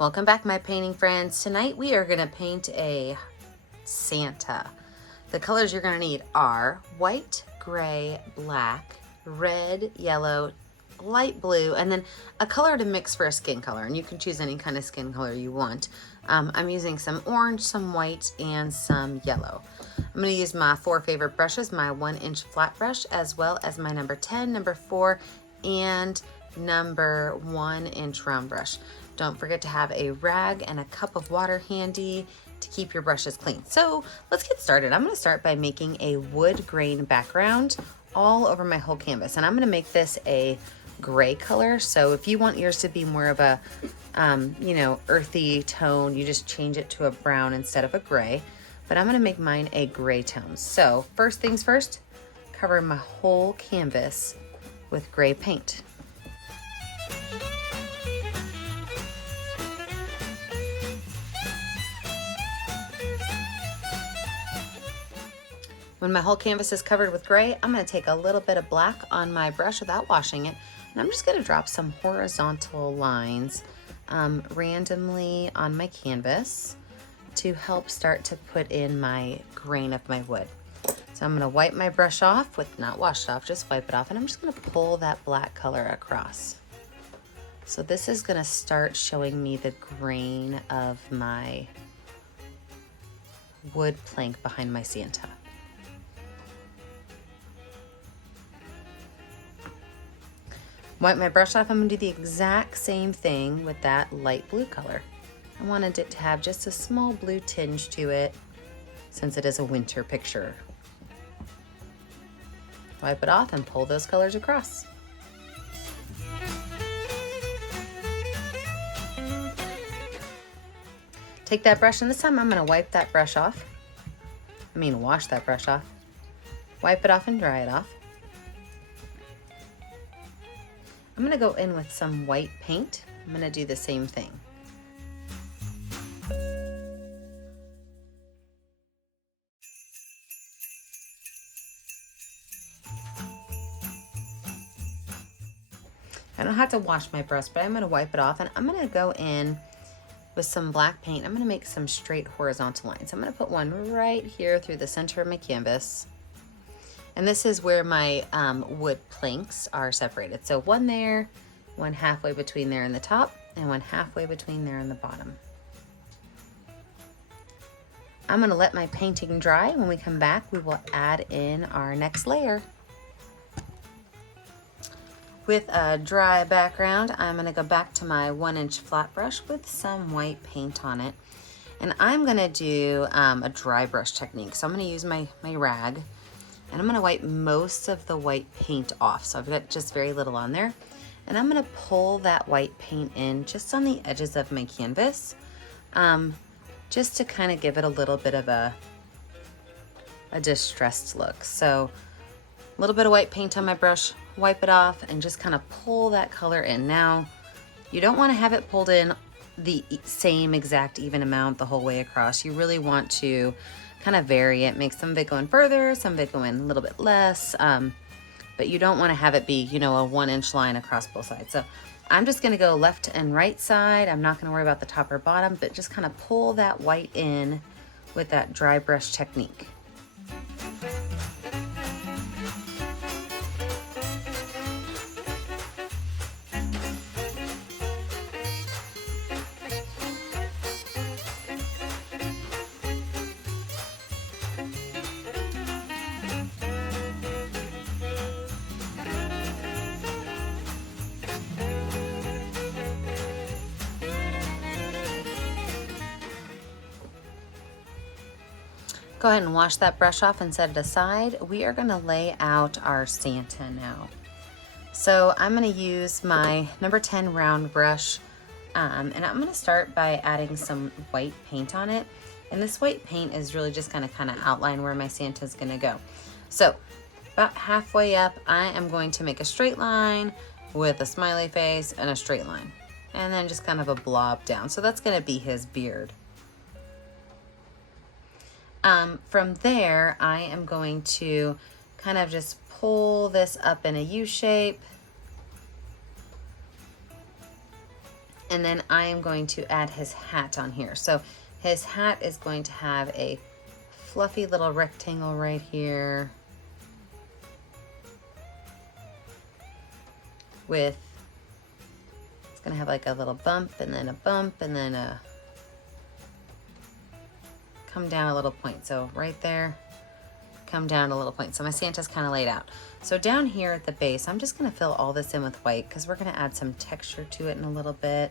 Welcome back, my painting friends. Tonight we are gonna paint a Santa. The colors you're gonna need are white, gray, black, red, yellow, light blue, and then a color to mix for a skin color. And you can choose any kind of skin color you want. I'm using some orange, some white, and some yellow. I'm gonna use my 4 favorite brushes, my 1-inch flat brush, as well as my number 10, number 4, and number 1-inch round brush. Don't forget to have a rag and a cup of water handy to keep your brushes clean. So let's get started. I'm gonna start by making a wood grain background all over my whole canvas. And I'm gonna make this a gray color. So if you want yours to be more of a, earthy tone, you just change it to a brown instead of a gray. But I'm gonna make mine a gray tone. So first things first, cover my whole canvas with gray paint. When my whole canvas is covered with gray, I'm gonna take a little bit of black on my brush without washing it, and I'm just gonna drop some horizontal lines randomly on my canvas to help start to put in my grain of my wood. So I'm gonna wipe my brush off with, not wash it off, just wipe it off, and I'm just gonna pull that black color across. So this is gonna start showing me the grain of my wood plank behind my Santa. Wipe my brush off. I'm gonna do the exact same thing with that light blue color. I wanted it to have just a small blue tinge to it since it is a winter picture. Wipe it off and pull those colors across. Take that brush, and this time I'm gonna wipe that brush off. Wash that brush off. Wipe it off and dry it off. I'm gonna go in with some white paint. I'm gonna do the same thing. I don't have to wash my brush, but I'm gonna wipe it off, and I'm gonna go in with some black paint. I'm gonna make some straight horizontal lines. I'm gonna put one right here through the center of my canvas. And this is where my wood planks are separated. So one there, one halfway between there and the top, and one halfway between there and the bottom. I'm gonna let my painting dry. When we come back, we will add in our next layer. With a dry background, I'm gonna go back to my 1-inch flat brush with some white paint on it. And I'm gonna do a dry brush technique. So I'm gonna use my rag, and I'm gonna wipe most of the white paint off. So I've got just very little on there. And I'm gonna pull that white paint in just on the edges of my canvas, just to kind of give it a little bit of a distressed look. So a little bit of white paint on my brush, wipe it off, and just kind of pull that color in. Now, you don't wanna have it pulled in the same exact even amount the whole way across. You really want to kind of vary it, make some of it go in further, some of it go in a little bit less, but you don't want to have it be, a 1-inch line across both sides. So I'm just going to go left and right side. I'm not going to worry about the top or bottom, but just kind of pull that white in with that dry brush technique. Go ahead and wash that brush off and set it aside. We are gonna lay out our Santa now. So I'm gonna use my number 10 round brush, and I'm gonna start by adding some white paint on it. And this white paint is really just gonna kind of outline where my Santa's gonna go. So about halfway up, I am going to make a straight line with a smiley face and a straight line, and then just kind of a blob down. So that's gonna be his beard. From there, I am going to kind of just pull this up in a U shape And then I am going to add his hat on here. So his hat is going to have a fluffy little rectangle right here with, it's gonna have like a little bump and then a bump and then a come down a little point. So right there, come down a little point. So my Santa's kind of laid out. So down here at the base, I'm just gonna fill all this in with white because we're gonna add some texture to it in a little bit.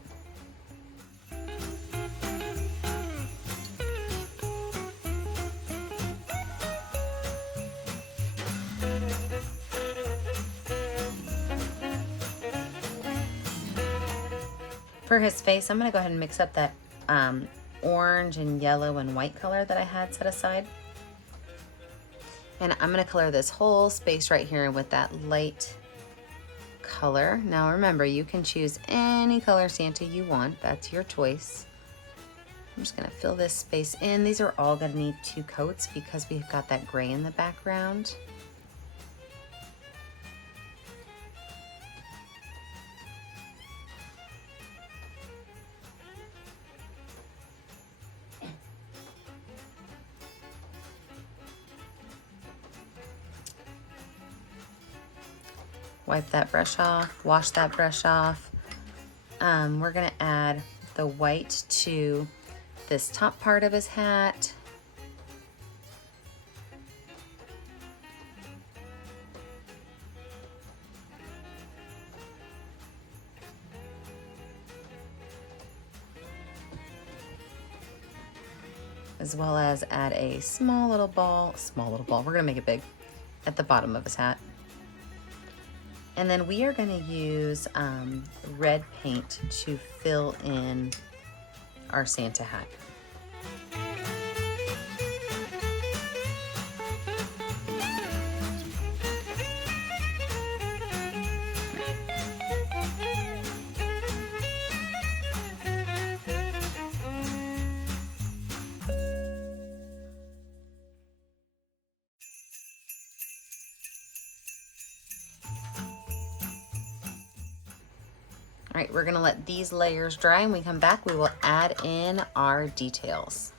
For his face, I'm gonna go ahead and mix up that orange and yellow and white color that I had set aside. And I'm gonna color this whole space right here with that light color. Now remember, you can choose any color Santa you want. That's your choice. I'm just gonna fill this space in. These are all gonna need 2 coats because we've got that gray in the background. Wipe that brush off, wash that brush off. We're gonna add the white to this top part of his hat. As well as add a small little ball, we're gonna make it big, at the bottom of his hat. And then we are gonna use red paint to fill in our Santa hat. All right, we're gonna let these layers dry, and when we come back, we will add in our details.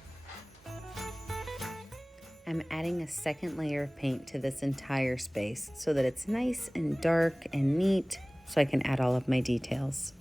I'm adding a second layer of paint to this entire space so that it's nice and dark and neat, so I can add all of my details.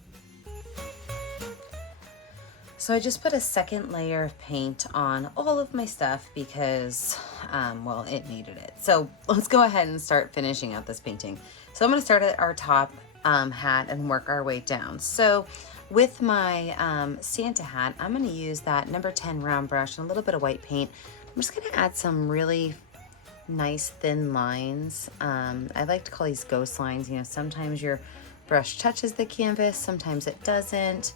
So I just put a second layer of paint on all of my stuff because, well, it needed it. So let's go ahead and start finishing out this painting. So I'm gonna start at our top hat and work our way down. So with my Santa hat, I'm gonna use that number 10 round brush and a little bit of white paint. I'm just gonna add some really nice thin lines. I like to call these ghost lines. You know, sometimes your brush touches the canvas, sometimes it doesn't.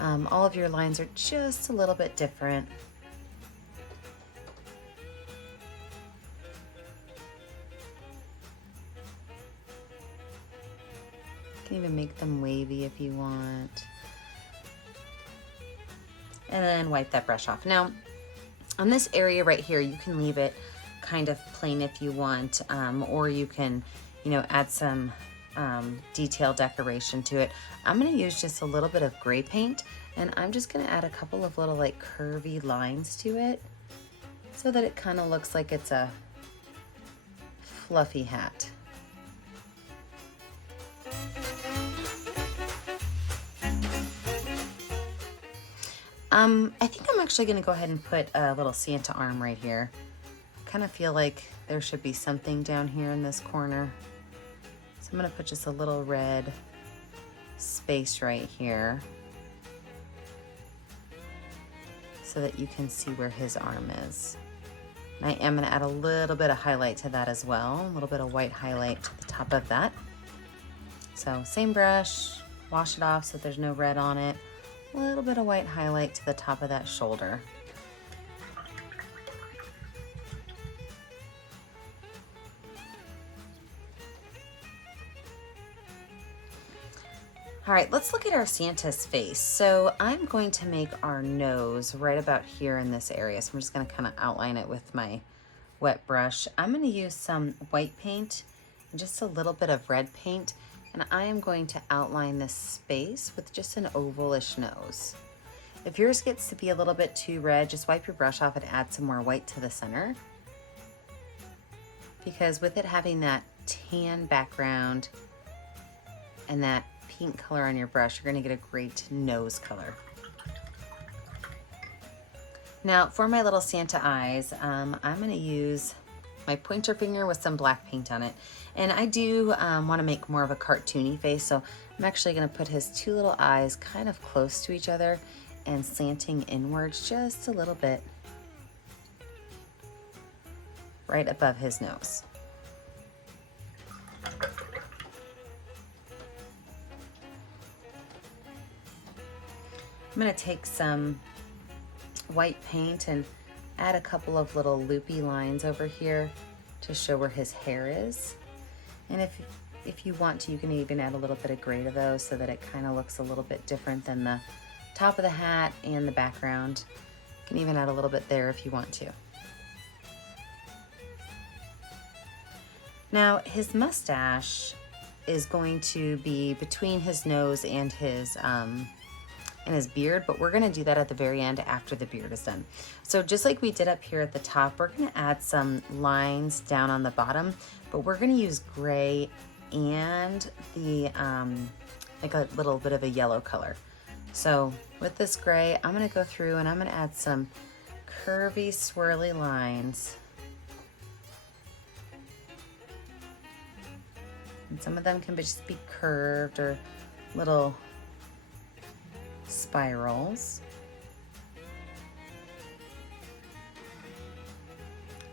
All of your lines are just a little bit different. You can even make them wavy if you want. And then wipe that brush off. Now, on this area right here, you can leave it kind of plain if you want, or you can, you know, add some detail decoration to it. I'm gonna use just a little bit of gray paint, and I'm just gonna add a couple of little like curvy lines to it so that it kind of looks like it's a fluffy hat. I think I'm actually gonna go ahead and put a little Santa arm right here. I kind of feel like there should be something down here in this corner. So I'm gonna put just a little red space right here so that you can see where his arm is. And I am gonna add a little bit of highlight to that as well, a little bit of white highlight to the top of that. So same brush, wash it off so there's no red on it. A little bit of white highlight to the top of that shoulder. All right, let's look at our Santa's face. So I'm going to make our nose right about here in this area. So I'm just gonna kind of outline it with my wet brush. I'm gonna use some white paint and just a little bit of red paint, And I am going to outline this space with just an ovalish nose. If yours gets to be a little bit too red, just wipe your brush off and add some more white to the center. Because with it having that tan background and that pink color on your brush, you're gonna get a great nose color. Now for my little Santa eyes, I'm gonna use my pointer finger with some black paint on it. And I do wanna make more of a cartoony face, so I'm actually gonna put his two little eyes kind of close to each other and slanting inwards just a little bit, right above his nose. I'm gonna take some white paint and add a couple of little loopy lines over here to show where his hair is. And if you want to, you can even add a little bit of gray to those so that it kind of looks a little bit different than the top of the hat and the background. You can even add a little bit there if you want to. Now his mustache is going to be between his nose and his beard, but we're gonna do that at the very end after the beard is done. So just like we did up here at the top, we're gonna add some lines down on the bottom, but we're gonna use gray and the like a little bit of a yellow color. So with this gray, I'm gonna go through and I'm gonna add some curvy, swirly lines. And some of them can just be curved or little spirals.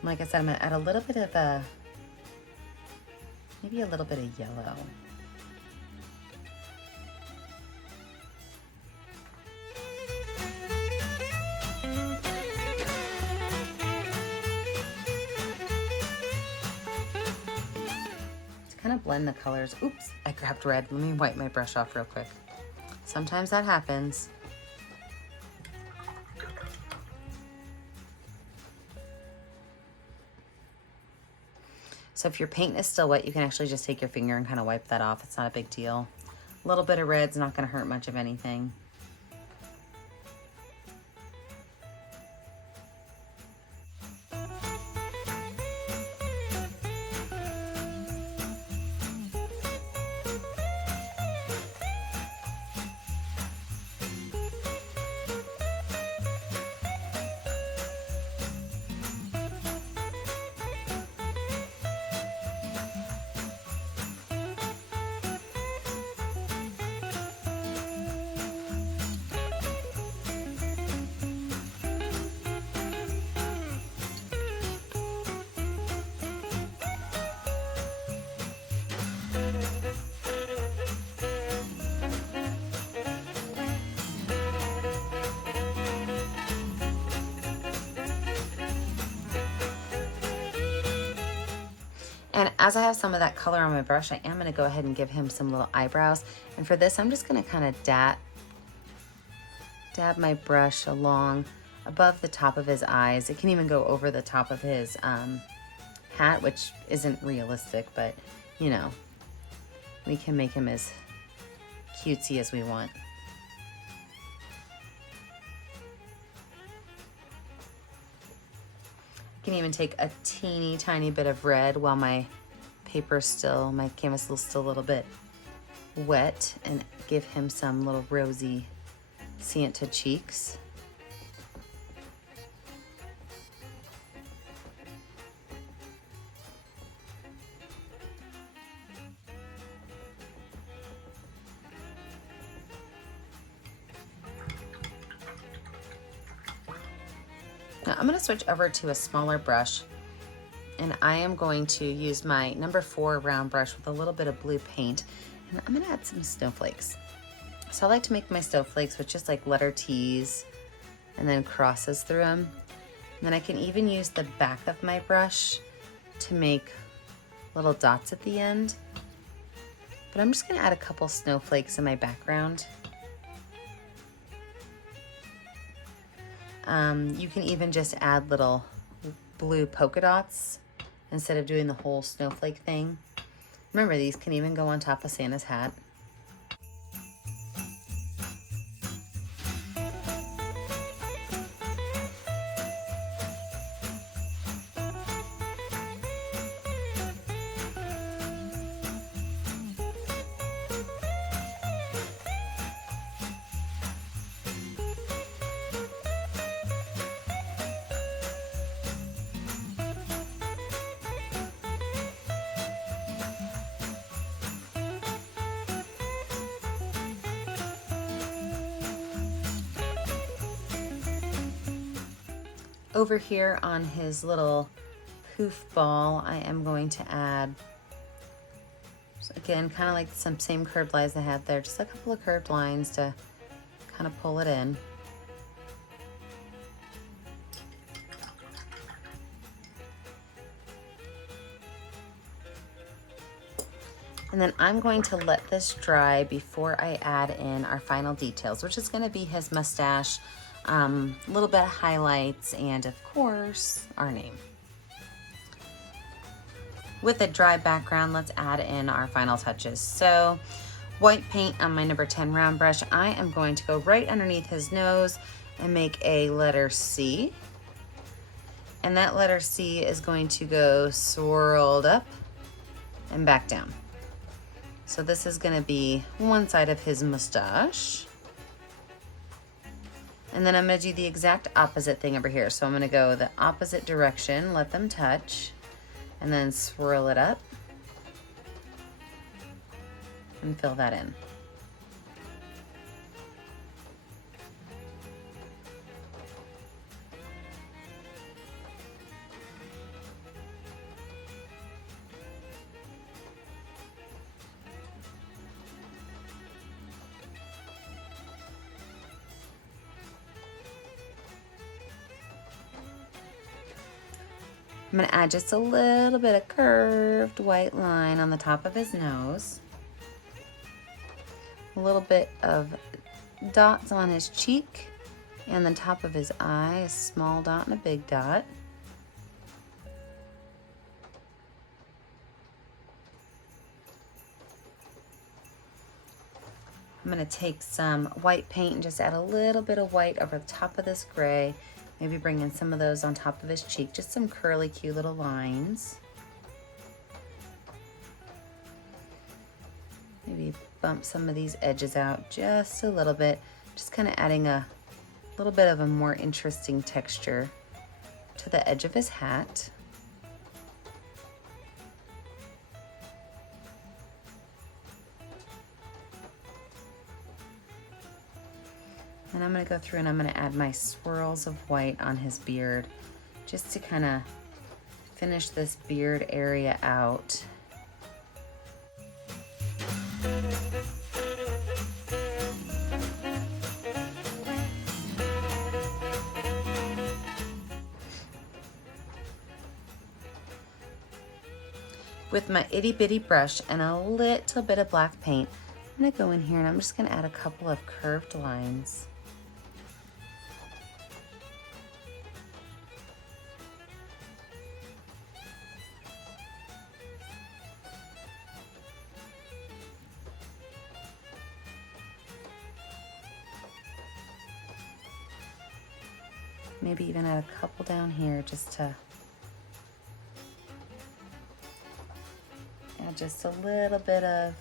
Like I said, I'm gonna add a little bit of maybe a little bit of yellow. Kind of blend the colors. Oops, I grabbed red. Let me wipe my brush off real quick. Sometimes that happens. So if your paint is still wet, you can actually just take your finger and kind of wipe that off. It's not a big deal. A little bit of red's not going to hurt much of anything. And as I have some of that color on my brush, I am gonna go ahead and give him some little eyebrows. And for this, I'm just gonna kind of dab my brush along above the top of his eyes. It can even go over the top of his hat, which isn't realistic, but you know, we can make him as cutesy as we want. I can even take a teeny tiny bit of red while my my canvas is still a little bit wet, and give him some little rosy Santa cheeks. Now I'm going to switch over to a smaller brush, and I am going to use my number 4 round brush with a little bit of blue paint, and I'm going to add some snowflakes. So I like to make my snowflakes with just like letter T's and then crosses through them. And then I can even use the back of my brush to make little dots at the end. But I'm just going to add a couple snowflakes in my background. You can even just add little blue polka dots instead of doing the whole snowflake thing. Remember, these can even go on top of Santa's hat. Over here on his little poof ball, I am going to add, again, kind of like some same curved lines I had there, just a couple of curved lines to kind of pull it in. And then I'm going to let this dry before I add in our final details, which is going to be his mustache, a little bit of highlights, and of course, our name. With a dry background, let's add in our final touches. So, white paint on my number 10 round brush. I am going to go right underneath his nose and make a letter C. And that letter C is going to go swirled up and back down. So this is going to be one side of his mustache. And then I'm going to do the exact opposite thing over here. So I'm going to go the opposite direction, let them touch, and then swirl it up and fill that in. I'm going to add just a little bit of curved white line on the top of his nose. A little bit of dots on his cheek and the top of his eye, a small dot and a big dot. I'm going to take some white paint and just add a little bit of white over the top of this gray. Maybe bring in some of those on top of his cheek, just some curly, cute little lines. Maybe bump some of these edges out just a little bit, just kind of adding a little bit of a more interesting texture to the edge of his hat. And I'm going to go through and I'm going to add my swirls of white on his beard just to kind of finish this beard area out. With my itty bitty brush and a little bit of black paint, I'm going to go in here and I'm just going to add a couple of curved lines. Maybe even add a couple down here just to add just a little bit of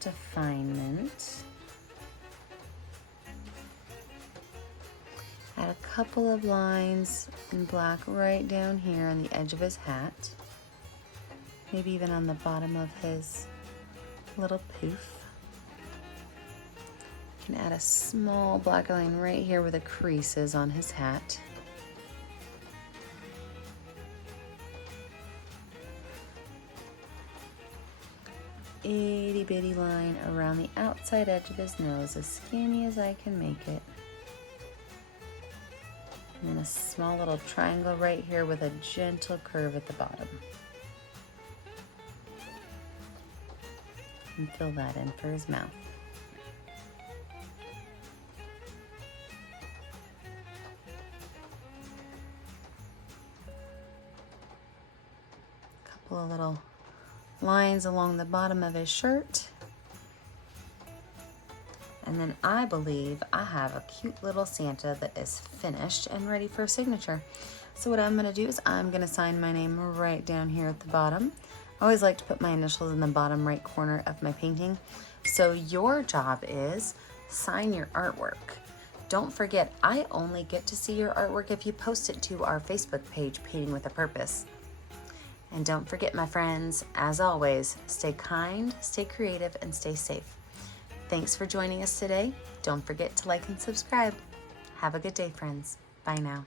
definement. Add a couple of lines in black right down here on the edge of his hat. Maybe even on the bottom of his little poof. Can add a small black line right here where the crease is on his hat. Itty bitty line around the outside edge of his nose, as skinny as I can make it. And then a small little triangle right here with a gentle curve at the bottom. And fill that in for his mouth. A little lines along the bottom of his shirt. And then I believe I have a cute little Santa that is finished and ready for a signature. So what I'm gonna do is I'm gonna sign my name right down here at the bottom. I always like to put my initials in the bottom right corner of my painting. So your job is sign your artwork. Don't forget, I only get to see your artwork if you post it to our Facebook page, Painting with a Purpose. And don't forget, my friends, as always, stay kind, stay creative, and stay safe. Thanks for joining us today. Don't forget to like and subscribe. Have a good day, friends. Bye now.